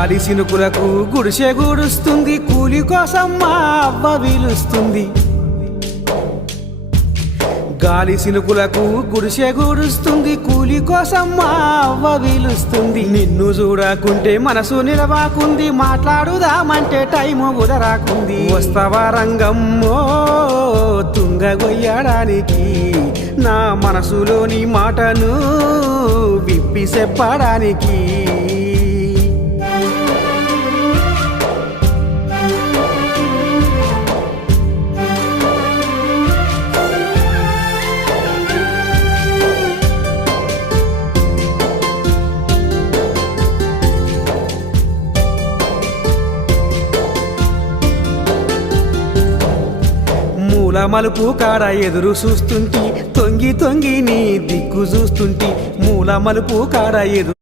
గాలి సినుకులకు గుడిసె గూడుస్తుంది, కూలి కోసం మా అవ్వ వీలుస్తుంది. గాలి సినుకులకు గుడిసె గూడుస్తుంది, కూలి కోసం మా అవ్వ వీలుస్తుంది. నిన్ను చూడకుంటే మనసు నిలవాకుంది, మాట్లాడుదామంటే టైము కుదరాకుంది. వస్తావా రంగమ్మో తుంగగొయ్యడానికి, నా మనసులోని మాటను విప్పి చెప్పడానికి. మూల మలుపు కాడ ఎదురు చూస్తుంటి, తొంగి తొంగి నీ దిక్కు చూస్తుంటి. మూల మలుపు కాడ ఎదురు